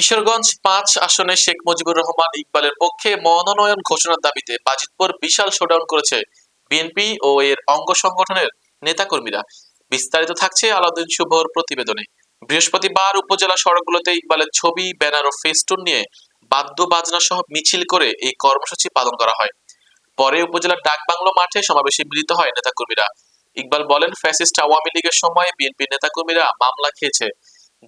কিশোরগঞ্জ পাঁচ আসনে শেখ মুজিবুর রহমান ইকবালের পক্ষে মনোনয়ন ঘোষণার দাবিতে বাজিতপুর বিশাল শোডাউন করেছে বিএনপি ও এর অঙ্গ সংগঠনের নেতাকর্মীরা। বিস্তারিত থাকছে আলাউদ্দিন শুভর প্রতিবেদনে। বৃহস্পতিবার উপজেলা সড়কগুলোতে ইকবালের ছবি, ব্যানার ও ফেস্টুন নিয়ে বাদ্য বাজনা সহ মিছিল করে এই কর্মসূচি পালন করা হয়। পরে উপজেলার ডাকবাংলো মাঠে সমাবেশে মিলিত হয় নেতাকর্মীরা। ইকবাল বলেন, ফ্যাসিস্ট আওয়ামী লীগের সময় বিএনপি নেতাকর্মীরা মামলা খেয়েছে।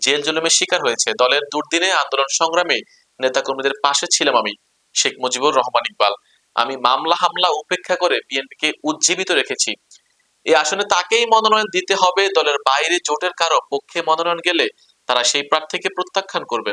জেল জুলুমের শিকার হয়েছে। দলের দুর্দিনে আন্দোলন সংগ্রামে নেতাকর্মীদের পাশে ছিলাম আমি, শেখ মুজিবুর রহমান ইকবাল। আমি মামলা হামলা উপেক্ষা করে বিএনপিকে উজ্জীবিত রেখেছি। এই আসনে তাকেই মনোনয়ন দিতে হবে, দলের বাইরে জোটের কারও পক্ষে মনোনয়ন গেলে তারা সেই প্রার্থীকে প্রত্যাখ্যান করবে।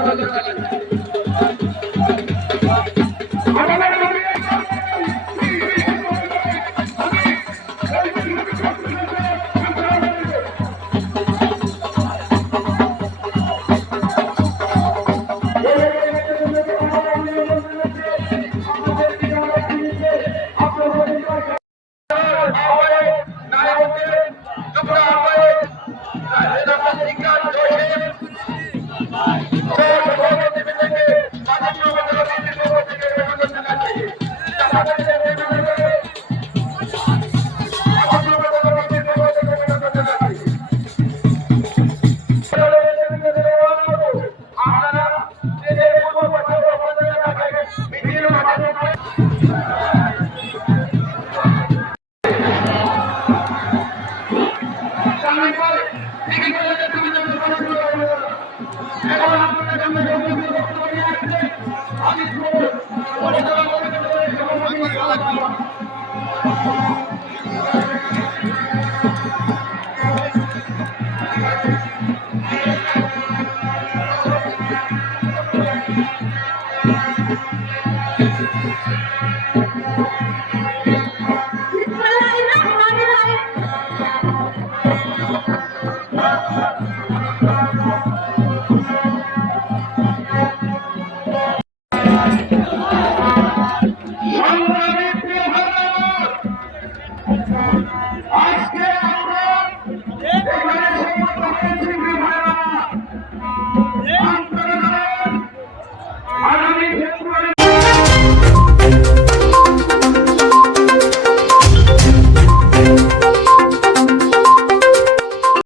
আমাদের